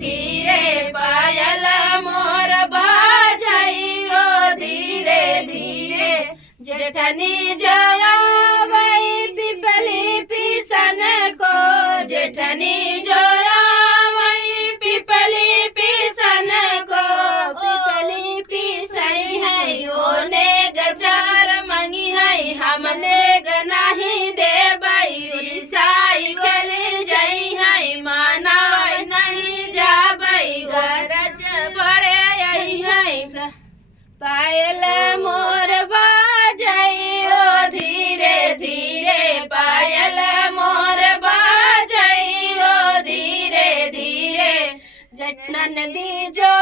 धीरे पायल मोर बाजाइयो धीरे धीरे जेठनी जया वही पिपली पिसन को जेठनी जया वही पिपली पिसन को पिपली पिसई है ओने गजार मंगी है हमने नहीं दे बई साई चले जाई है माना नहीं जा बई गरज बड़े आई है पायल मोर बाजाइयो धीरे धीरे पायल मोर बाजाइयो धीरे धीरे जटन दी जो